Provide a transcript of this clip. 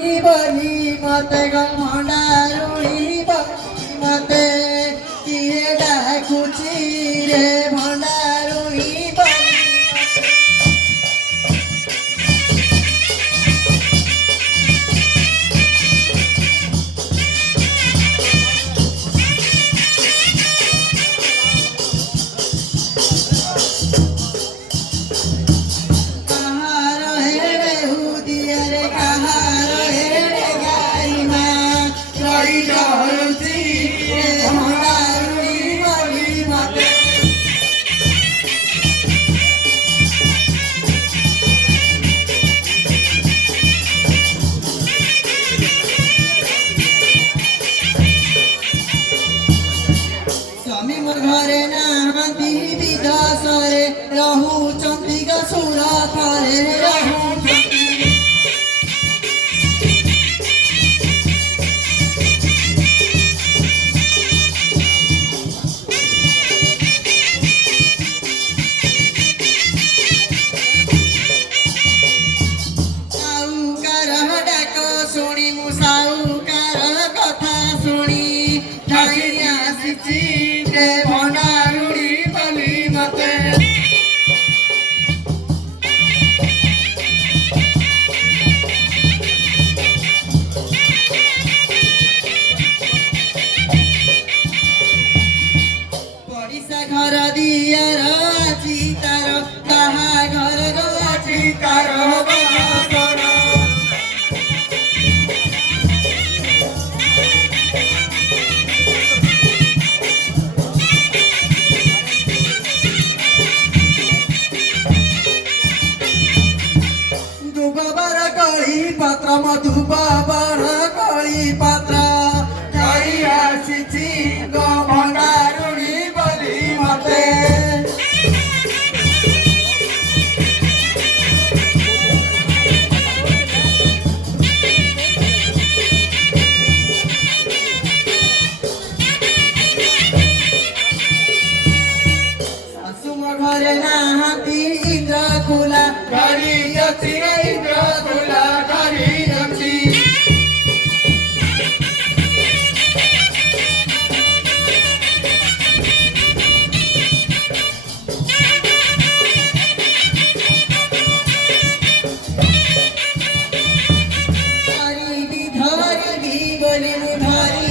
बनी मते भंडारुणी मते किए डाकुची रे भंडारुणी घरे नाहती विदासरे रहु चंदिका सुरा थारे रहु साउकार डाक शुणी मु साउकार कथा शुणी ठाई आसीची भंडारुणी बनी मते पड़िशा घर दियार आछि तार कहा घर गो आछि तार पत्र मधुबाण कली पत्र कई आसी गो भंडारुणी बनी मते शाशु घरे नाहती इंद्र खुला घड़ी अछि इंद्र खुला बोली धारी